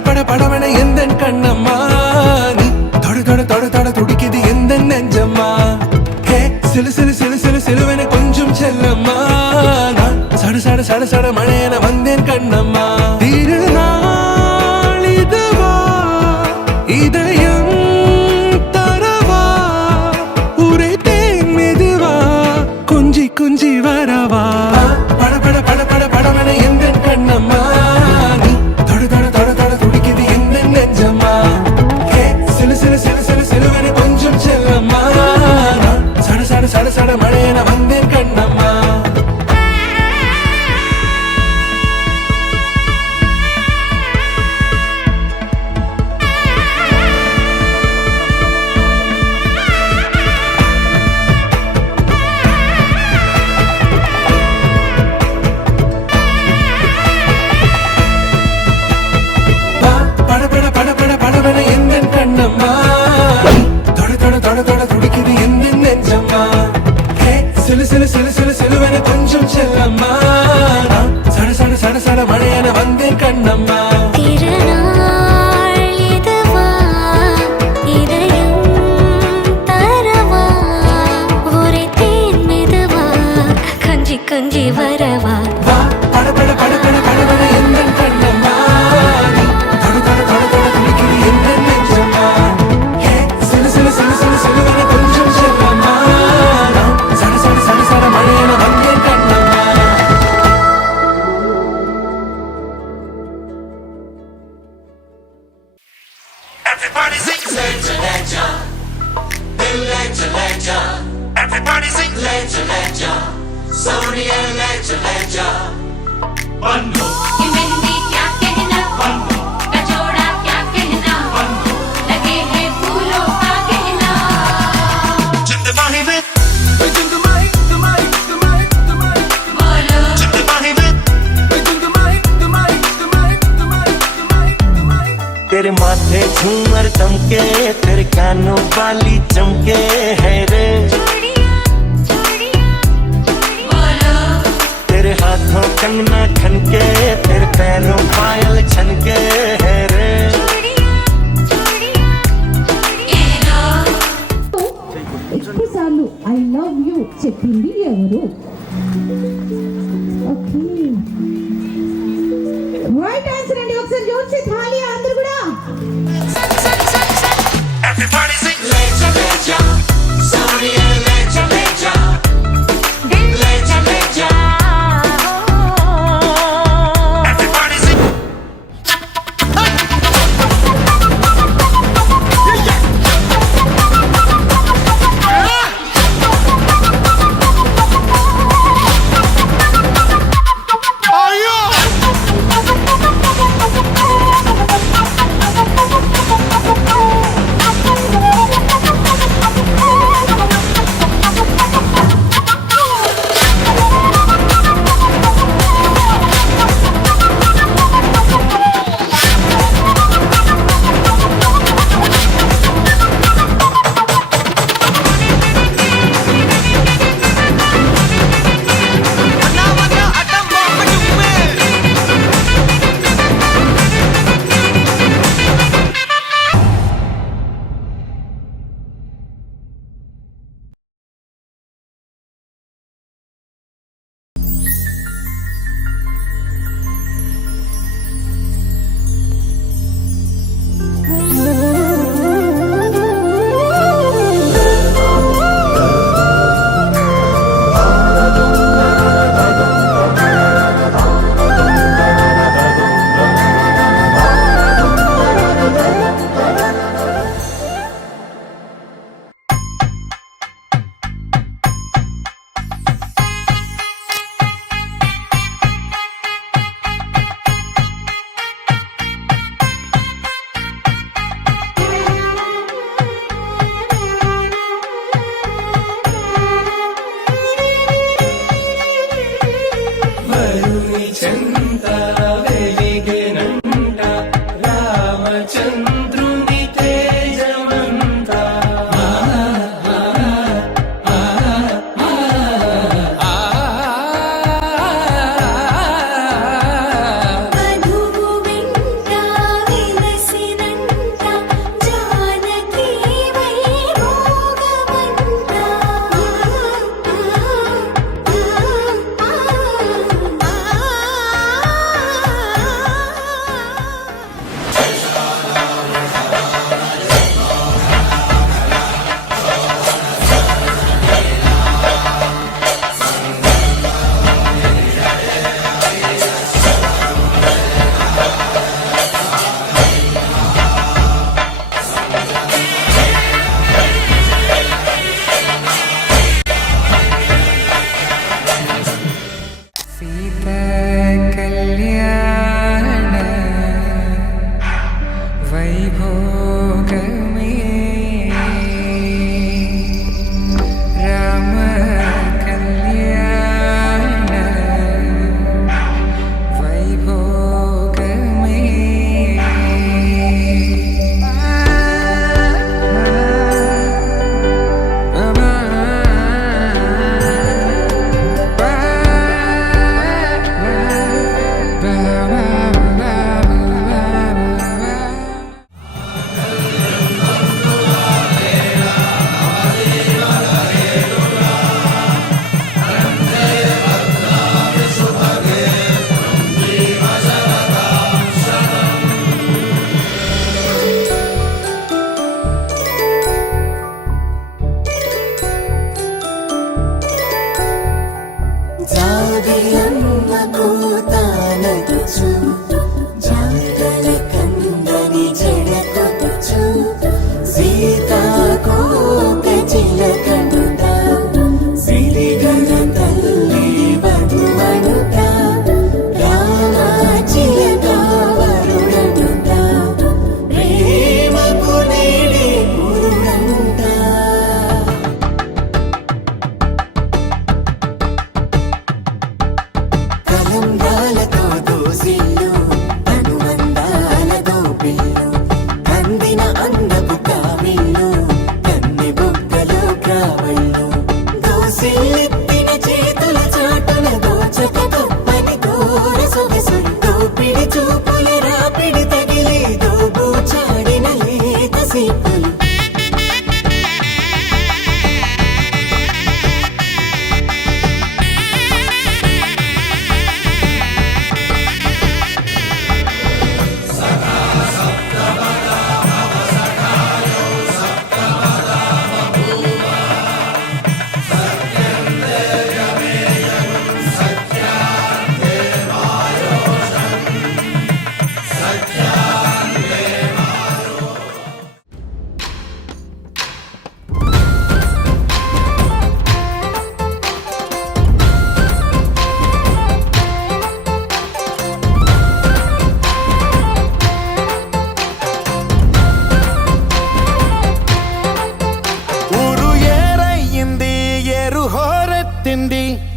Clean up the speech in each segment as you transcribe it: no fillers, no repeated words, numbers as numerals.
பட படவன எந்த கண்ணம்மா நீ தொட தொட தொட தொட துடிக்குது எந்த நெஞ்சம்மா ஹே சிலு சிலு சிலு சிலு சிலுவன கொஞ்சம் செல்லம்மா நான் சட சட சட சட மழையன வந்தேன் கண்ணம்மா திருநாள் இதுவா இதயம் தரவா உரைத்தேன் மெதுவா குஞ்சி குஞ்சி வரவா பட பட பட பட படவன எந்த கண்ணம்மா நீ தொட தொட தொட தொட துடிக்குது எந்த நெஞ்சம்மா ஹே சிலு சிலு சிலு சிலு சிலுவன கொஞ்சம் செல்லம்மா நான் சட சட சட சட மழையன வந்தேன் கண்ணம்மா சிலு சிலு சிலு சிலு சிலுவன கொஞ்சம் செல்லம்மா சட சட சட சட மழையன வந்தேன் கண்ணம்மா திருநாள் இதுவா இதயம் தரவா உரைத்தேன் மெதுவா கஞ்சி கஞ்சி வரவா பட பட பட பட படவன எந்த கண்ணம்மா தொட தொட தொட தொட துடிக்குது எந்த நெஞ்சம்மா ஹே சிலு சிலு சிலு சிலு சிலுவன கொஞ்சம் செல்லம்மா சட சட சட சட மழையன வந்தேன் Kannamma Everybody sing Ledger Ledger, Ledger Ledger. Everybody sing Ledger Ledger, Sony and Ledger Ledger. Banno, ये मेहंदी क्या कहना, banno, कचौड़ा क्या कहना, banno. लगे हैं फूलों का कहना। Jindabani with, बोलो Jindabani with. तेरे माथे झूमर दमके तेरे कानों वाली चमके है रे बोलो तेरे हाथों कंगना खनके तेरे पैरों पायल छनके है रे ये लो ఎక్కువ సార్లు ఐ లవ్ యూ చెప్పింది ఎవరు? ఓకే రైట్ ఆన్సర్ అండి. ఒకసారి జోర్చి థాలి అందరూ కూడా. Everybody sing Ledger Ledger, Sony and Ledger Ledger. Ledger Ledger. Everybody sing.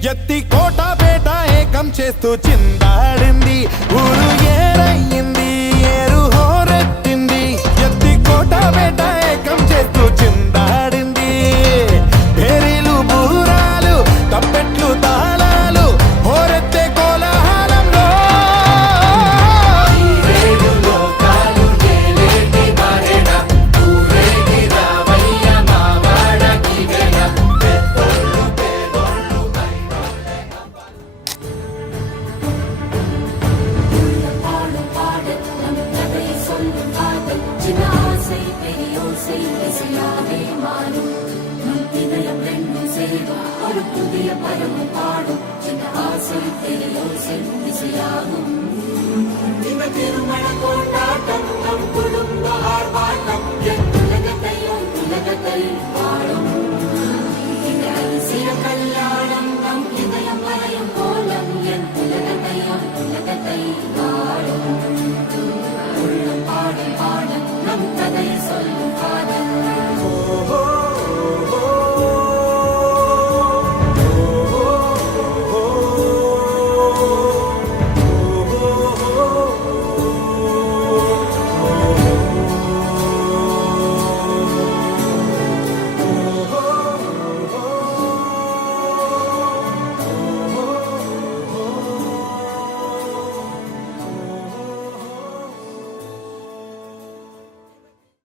ఎత్తి కోట పేట ఏకం చేస్తూ చిందాడింది ఊరు ఏరయ్యింది ఏరు హోరెత్తింది ఎత్తి కోట పేట ఏకం చేస్తూ చిందాడింది పేరీలు బూరాలు తప్పెట్లు తాళాలు హోరెత్తే కోలాహలంలో நம் கதை சொல்லும்